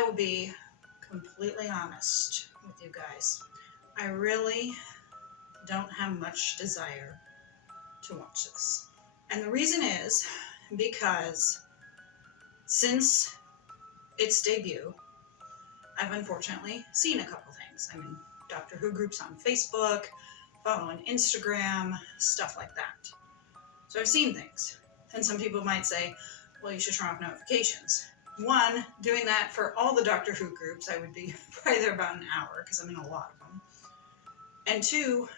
I will be completely honest with you guys. I really don't have much desire to watch this. And the reason is because since its debut, I've unfortunately seen a couple things. I'm in Doctor Who groups on Facebook, following Instagram, stuff like that. So I've seen things. And some people might say, well, you should turn off notifications. One, doing that for all the Doctor Who groups, I would be probably there about an hour because I'm in a lot of them. And two,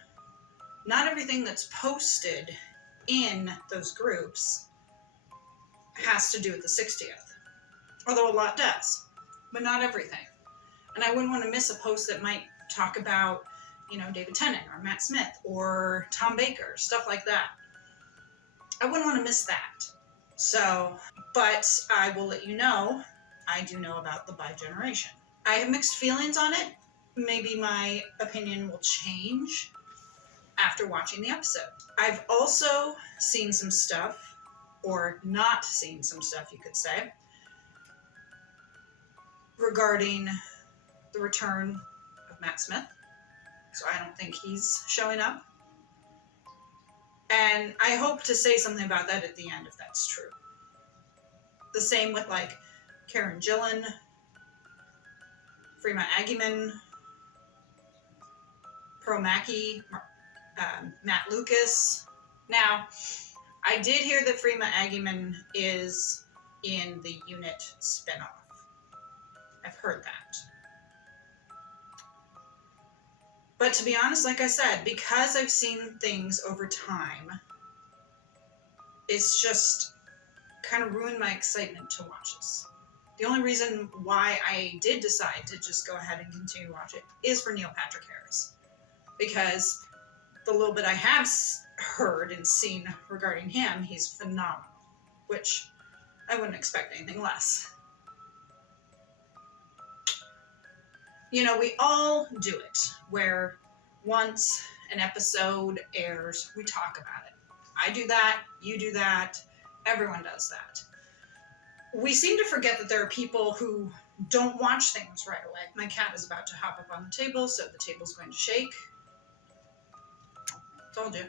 not everything that's posted in those groups has to do with the 60th. Although a lot does, but not everything. And I wouldn't want to miss a post that might talk about, David Tennant or Matt Smith or Tom Baker, stuff like that. I wouldn't want to miss that. So, but I will let you know, I do know about the bi-generation. I have mixed feelings on it. Maybe my opinion will change after watching the episode. I've also seen some stuff, or not seen some stuff, you could say, regarding the return of Matt Smith. So I don't think he's showing up. And I hope to say something about that at the end if that's true. The same with like Karen Gillan, Freema Agyeman, Pearl Mackie, Matt Lucas. Now, I did hear that Freema Agyeman is in the Unit spinoff. I've heard that. But to be honest, like I said, because I've seen things over time, it's just kind of ruined my excitement to watch this. The only reason why I did decide to just go ahead and continue to watch it is for Neil Patrick Harris. Because the little bit I have heard and seen regarding him, he's phenomenal. Which I wouldn't expect anything less. We all do it, where once an episode airs, we talk about it. I do that, you do that, everyone does that. We seem to forget that there are people who don't watch things right away. My cat is about to hop up on the table, so the table's going to shake. Told you.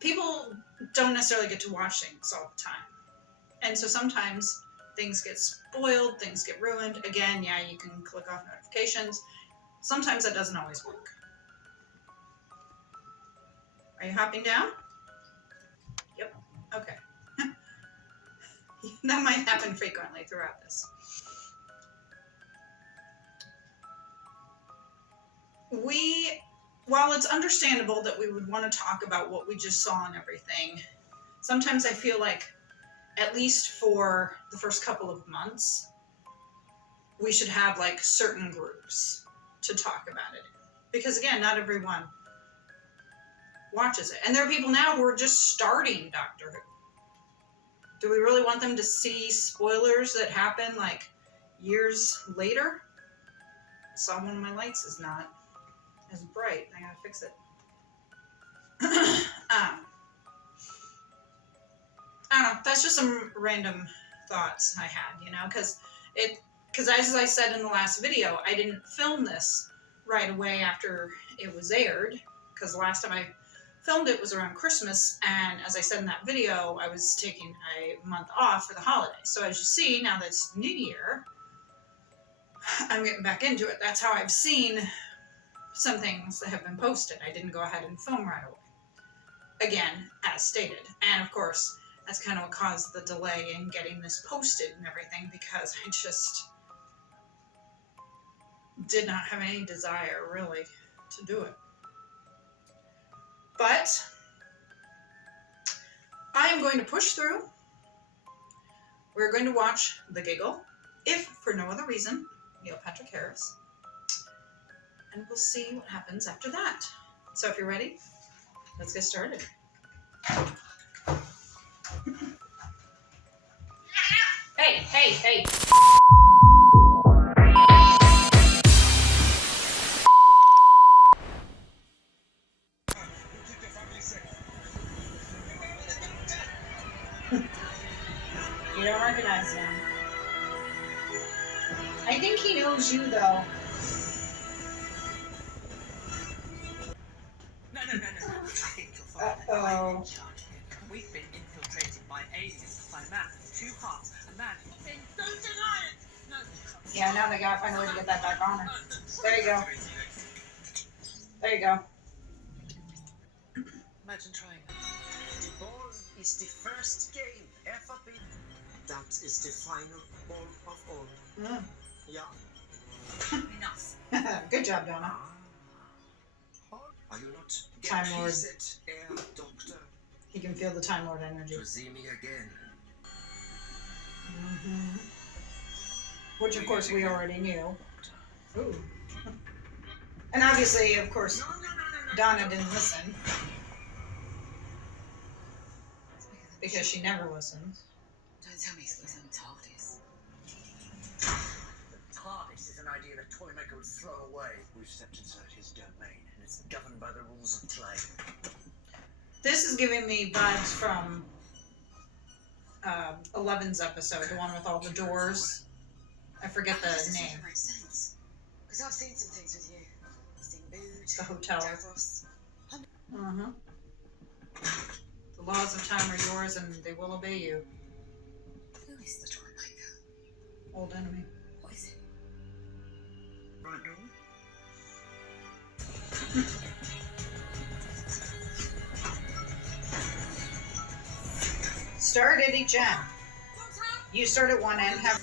People don't necessarily get to watch things all the time. And so sometimes things get spoiled, things get ruined. Again, yeah, you can click off notifications. Sometimes that doesn't always work. Are you hopping down? Yep. Okay. That might happen frequently throughout this. While it's understandable that we would want to talk about what we just saw and everything, sometimes I feel like, at least for the first couple of months, we should have like certain groups to talk about it. Because again, not everyone watches it. And there are people now who are just starting Doctor Who. Do we really want them to see spoilers that happen like years later? I saw one of my lights is not as bright. I gotta fix it. I don't know, that's just some random thoughts I had, because as I said in the last video, I didn't film this right away after it was aired, because the last time I filmed it was around Christmas, and as I said in that video, I was taking a month off for the holidays. So as you see, now that it's New Year, I'm getting back into it. That's how I've seen some things that have been posted. I didn't go ahead and film right away. Again, as stated. And of course, that's kind of what caused the delay in getting this posted and everything, because I just did not have any desire, really, to do it. But I am going to push through. We're going to watch The Giggle, if for no other reason, Neil Patrick Harris. And we'll see what happens after that. So if you're ready, let's get started. Hey. You don't recognize him. I think he knows you, though. No. I think you'll find that I'm in charge here. We've been infiltrated by aliens, by man, two hearts, a man. Don't deny it! No. Yeah, now they gotta find a way to get that back on her. There you go. There you go. Imagine trying. The ball is the first game ever been. That is the final ball of all. Mm. Yeah. Enough. Good job, Donna. Are you not Time Lord. Air Doctor? He can feel the Time Lord energy. To see me again. Mm-hmm. Which, of course, we already knew. Ooh. And obviously, of course, Donna didn't listen. Because she never listens. Don't tell me it's because I'm TARDIS. The TARDIS is an idea that Toymaker would throw away. We've stepped inside his domain, and it's governed by the rules of play. This is giving me vibes from 11's episode, the one with all the doors. I forget the name. That makes sense. Because I've seen some things with you. I've seen Mood, The hotel. Davros. Mm-hmm. The laws of time are yours, and they will obey you. Who is the Toymaker? Old enemy. What is it? Right, Start at each end. You start at one end, have...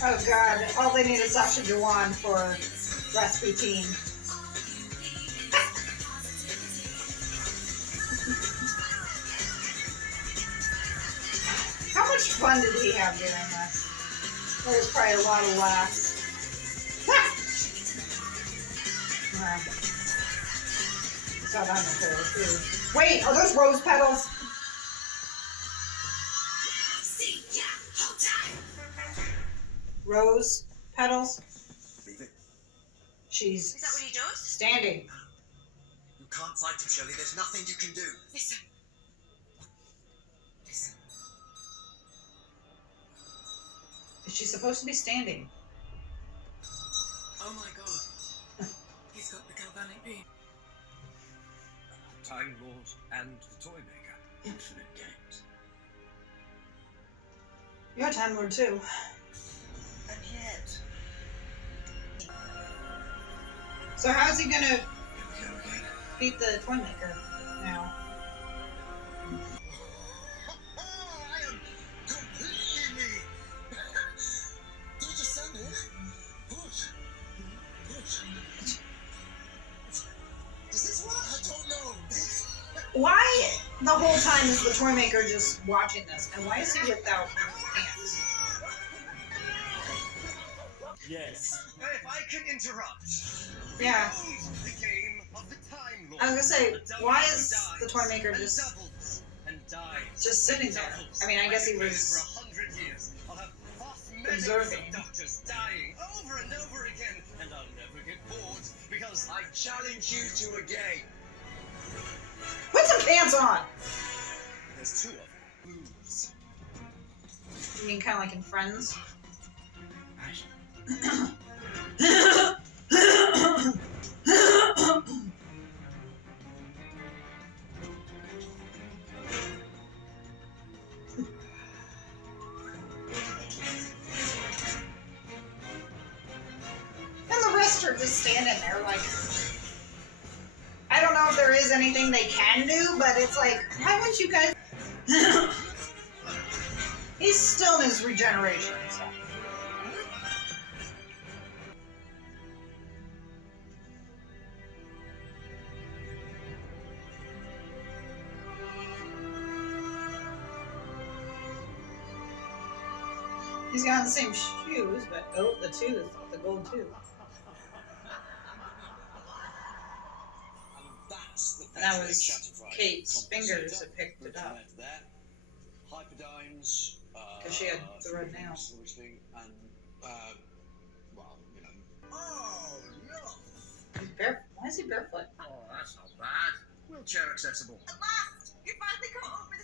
Oh god, all they need is Sasha Jawan for Rasputin. How much fun did he have doing this? There was probably a lot of laughs. Saw that in the trailer too. Wait, are those rose petals? Rose petals? She's Is that what he does? standing. You can't fight it, Shirley. There's nothing you can do. Listen. Listen. Is she supposed to be standing? Oh my god. He's got the galvanic beam. Time Lord and the Toymaker. Infinite games. You're a Time Lord too. And yet... So how's he gonna beat the Toymaker now? I am completely me. Don't just stand there. Push. Does this work? I don't know. Why the whole time is the Toymaker just watching this? And why is he without pants? Yes. If I can interrupt. Yeah. The game of the Time Lord. I was gonna say, why is the Toymaker just Just sitting there? I mean, I guess he was for 100 years. I'll have vast observing. of doctors dying over and over again, and I'll never get bored because I challenge you to a game. Put some pants on! There's two of them. Lose. You mean kind of like in Friends? And the rest are just standing there like... I don't know if there is anything they can do, but it's like, why wouldn't you guys... He's still in his regeneration, so... He's got the same shoes, but oh, the tooth, the gold tooth. And that was Kate's fingers that picked it up. Hyperdynes. Because she had the red nails. And, well, you know. Oh, no. He's bare. Why is he barefoot? Oh, that's not bad. Wheelchair accessible. At last! You finally got over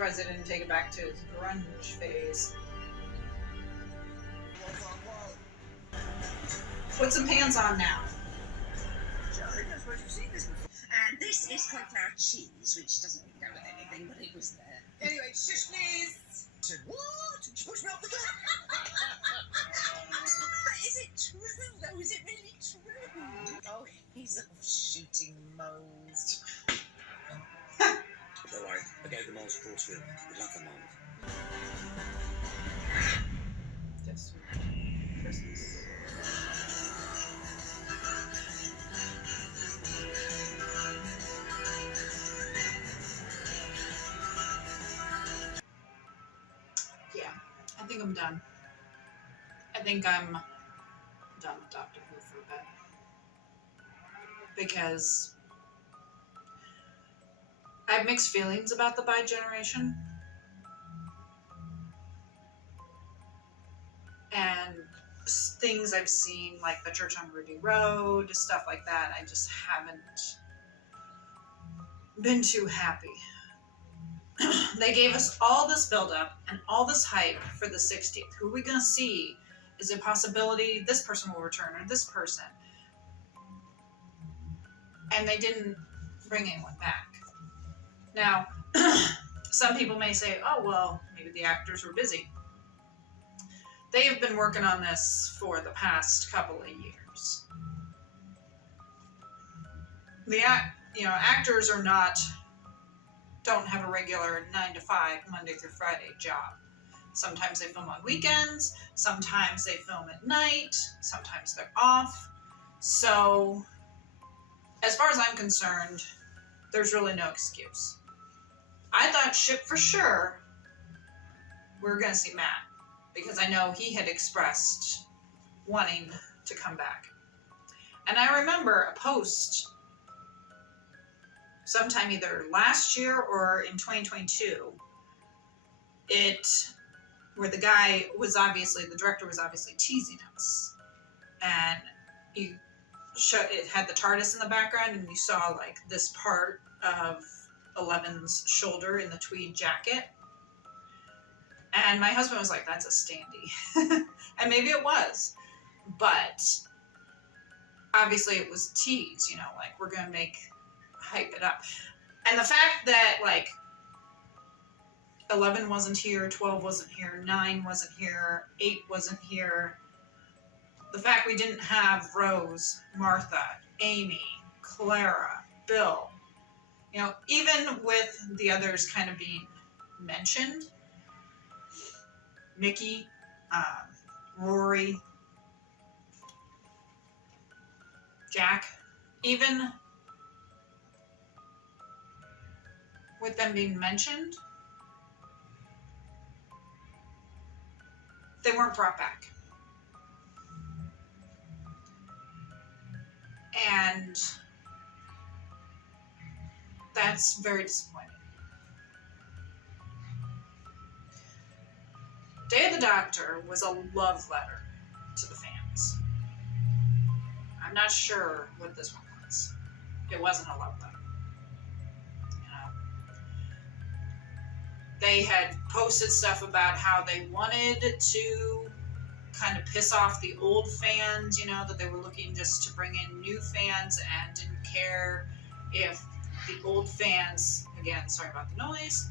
surprised they didn't take it back to its grunge phase. Put some pants on now. And this is cauliflower cheese, which doesn't really go with anything, but it was there. Anyway, shush, please. Said, what? She pushed me off the door. But is it true, though? Is it really true? Oh, he's off shooting moles. Don't worry, I gave the moles force field. We love the moles. Just Christmas. Yeah, I think I'm done. I think I'm done with Doctor Who for a bit. Because I have mixed feelings about the bi-generation. And things I've seen, like the Church on Ruby Road, stuff like that, I just haven't been too happy. They gave us all this build-up and all this hype for the 16th. Who are we going to see? Is it a possibility this person will return or this person? And they didn't bring anyone back. Now, some people may say, oh, well, maybe the actors were busy. They have been working on this for the past couple of years. Actors don't have a regular 9 to 5, Monday through Friday job. Sometimes they film on weekends, sometimes they film at night, sometimes they're off. So, as far as I'm concerned, there's really no excuse. I thought ship for sure we were going to see Matt, because I know he had expressed wanting to come back. And I remember a post sometime either last year or in 2022, where the director was obviously teasing us. And it had the TARDIS in the background, and you saw like this part of Eleven's shoulder in the tweed jacket. And my husband was like, that's a standee. And maybe it was. But obviously it was teased, like we're going to hype it up. And the fact that 11 wasn't here, 12 wasn't here, 9 wasn't here, 8 wasn't here. The fact we didn't have Rose, Martha, Amy, Clara, Bill, even with the others kind of being mentioned, Mickey, Rory, Jack, even with them being mentioned, they weren't brought back. And that's very disappointing. Day of the Doctor was a love letter to the fans. I'm not sure what this one was. It wasn't a love letter. They had posted stuff about how they wanted to kind of piss off the old fans, that they were looking just to bring in new fans and didn't care if the old fans, again, sorry about the noise,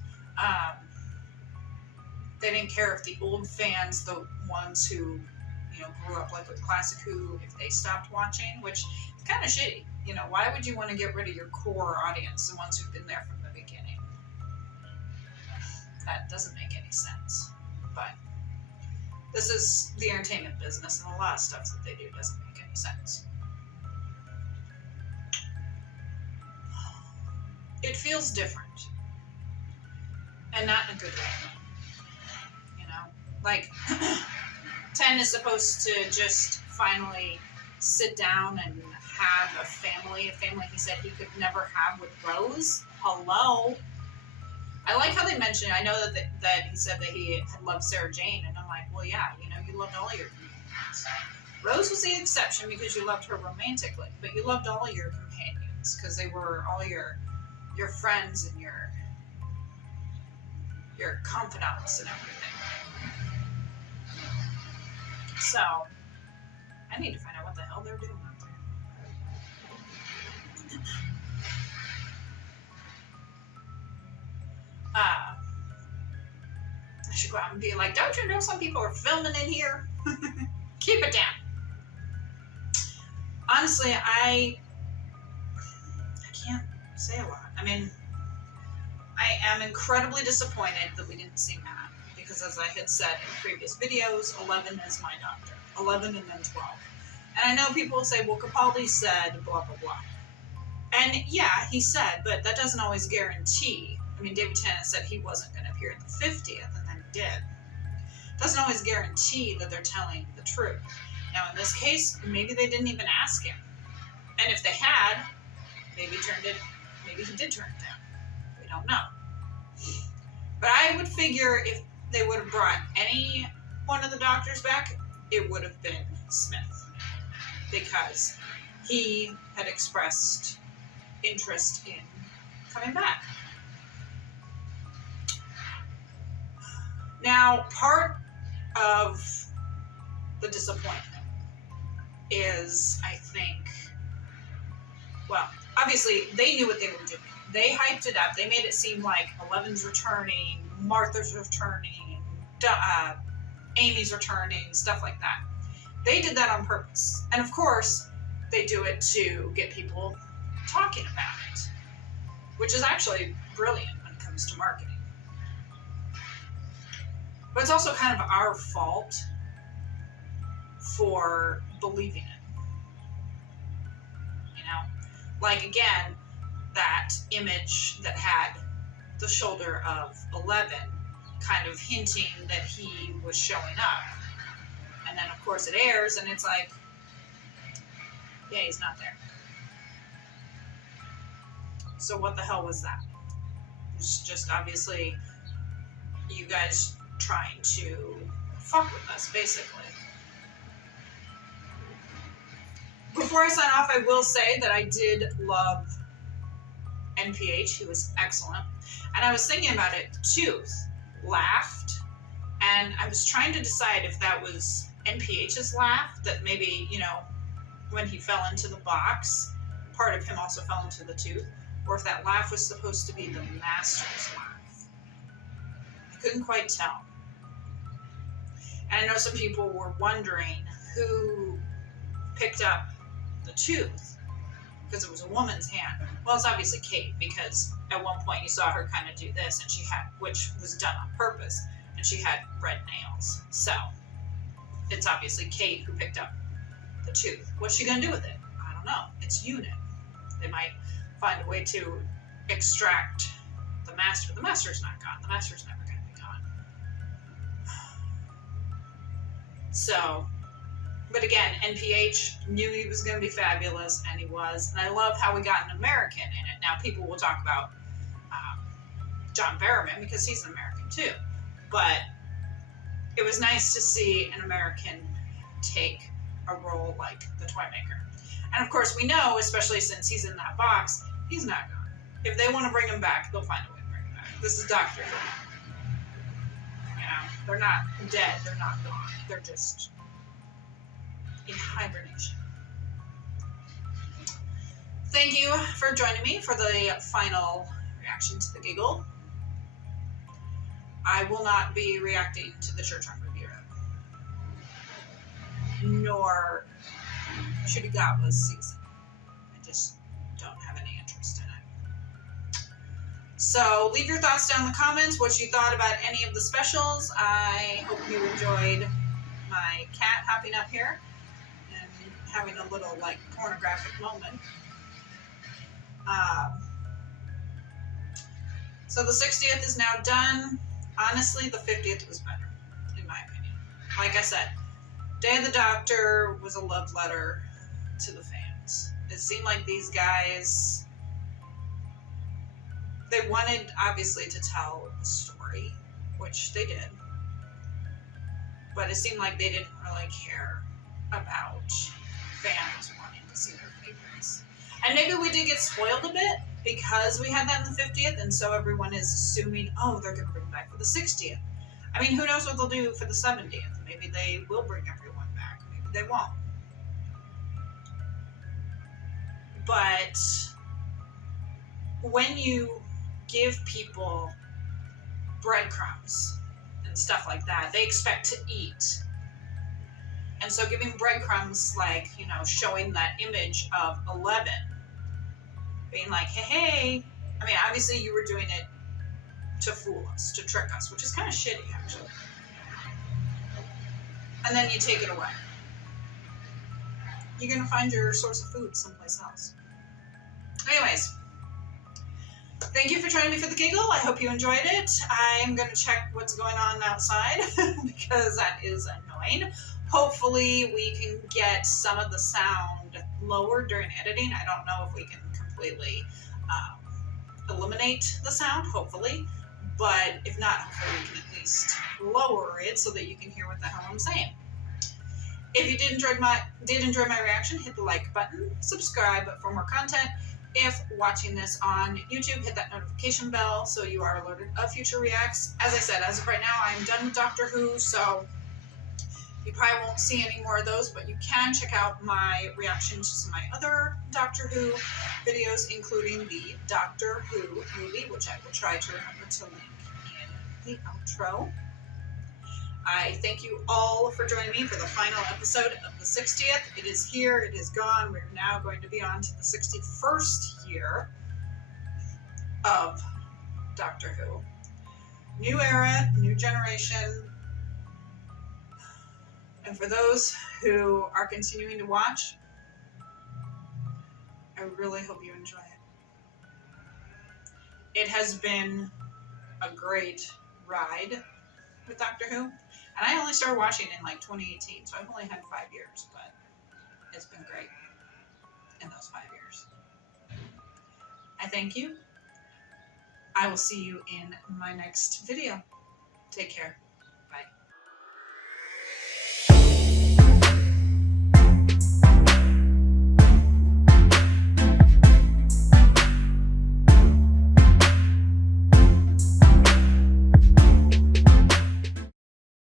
they didn't care if the old fans, the ones who, grew up with Classic Who, if they stopped watching, which is kind of shitty. Why would you want to get rid of your core audience, the ones who've been there from the beginning? That doesn't make any sense. But this is the entertainment business, and a lot of stuff that they do doesn't make any sense. It feels different. And not in a good way. 10 is supposed to just finally sit down and have a family he said he could never have with Rose. Hello? I like how they mentioned, I know that he said that he had loved Sarah Jane, and I'm like, well, yeah, you loved all your companions. Rose was the exception because you loved her romantically, but you loved all your companions because they were all your friends and your confidants and everything. So, I need to find out what the hell they're doing out there. I should go out and be like, don't you know some people are filming in here? Keep it down. Honestly, I can't say a lot. I mean, I am incredibly disappointed that we didn't see Matt, because as I had said in previous videos, 11 is my doctor. 11 and then 12. And I know people will say, well, Capaldi said blah, blah, blah. And yeah, he said, but that doesn't always guarantee. I mean, David Tennant said he wasn't going to appear in the 50th, and then he did. Doesn't always guarantee that they're telling the truth. Now, in this case, maybe they didn't even ask him. And if they had, maybe he did turn it down. We don't know. But I would figure if they would have brought any one of the doctors back, it would have been Smith. Because he had expressed interest in coming back. Now, part of the disappointment is, I think, well, obviously they knew what they were doing. They hyped it up. They made it seem like 11's returning, Martha's returning, Amy's returning, stuff like that. They did that on purpose. And of course, they do it to get people talking about it, which is actually brilliant when it comes to marketing. But it's also kind of our fault for believing it. You know? Like, again, that image that had the shoulder of 11 kind of hinting that he was showing up. And then, of course, it airs, and it's like, yeah, he's not there. So what the hell was that? It's just obviously you guys trying to fuck with us, basically. Before I sign off, I will say that I did love NPH. He was excellent. And I was thinking about it, Tooth laughed, and I was trying to decide if that was NPH's laugh, that maybe, you know, when he fell into the box, part of him also fell into the tooth, or if that laugh was supposed to be the Master's laugh. I couldn't quite tell. And I know some people were wondering who picked up the tooth, because it was a woman's hand. Well, it's obviously Kate, because at one point you saw her kind of do this, and she had, which was done on purpose, and she had red nails. So, it's obviously Kate who picked up the tooth. What's she gonna do with it? I don't know. It's unit. They might find a way to extract the Master. The Master's not gone. The Master's never gonna be gone. So, but again, NPH knew he was gonna be fabulous, and he was. And I love how we got an American in it. Now, people will talk about John Barrowman, because he's an American too. But it was nice to see an American take a role like the Toymaker. And of course, we know, especially since he's in that box, he's not gone. If they want to bring him back, they'll find a way to bring him back. This is Doctor Who. You know, they're not dead, they're not gone. They're just in hibernation. Thank you for joining me for the final reaction to the Giggle. I will not be reacting to the Church on Riviera, nor Chutigatwa's season. I just don't have any interest in it. So leave your thoughts down in the comments, what you thought about any of the specials. I hope you enjoyed my cat hopping up here and having a little, like, pornographic moment. So the 60th is now done. Honestly, the 50th was better, in my opinion. Like I said, Day of the Doctor was a love letter to the fans. It seemed like these guys, they wanted, obviously, to tell a story, which they did. But it seemed like they didn't really care about fans wanting to see their favorites. And maybe we did get spoiled a bit, because we had that in the 50th, and so everyone is assuming, oh, they're going to bring it back for the 60th. I mean, who knows what they'll do for the 70th? Maybe they will bring everyone back. Maybe they won't. But when you give people breadcrumbs and stuff like that, they expect to eat. And so giving breadcrumbs, like, you know, showing that image of 11, being like, hey, I mean, obviously you were doing it to fool us, to trick us, which is kind of shitty, actually. And then you take it away. You're going to find your source of food someplace else. Anyways, thank you for joining me for the giggle. I hope you enjoyed it. I am going to check what's going on outside because that is annoying. Hopefully we can get some of the sound lower during editing. I don't know if we can completely eliminate the sound, hopefully. But if not, hopefully we can at least lower it so that you can hear what the hell I'm saying. If you did enjoy my reaction, hit the like button, subscribe for more content. If watching this on YouTube, hit that notification bell so you are alerted of future reacts. As I said, as of right now, I'm done with Doctor Who, so you probably won't see any more of those, but you can check out my reaction to some of my other Doctor Who videos, including the Doctor Who movie, which I will try to remember to link in the outro. I thank you all for joining me for the final episode of the 60th. It is here, it is gone. We're now going to be on to the 61st year of Doctor Who. New era, new generation. And for those who are continuing to watch, I really hope you enjoy it. It has been a great ride with Doctor Who. And I only started watching in like 2018, so I've only had 5 years, but it's been great in those 5 years. I thank you. I will see you in my next video. Take care.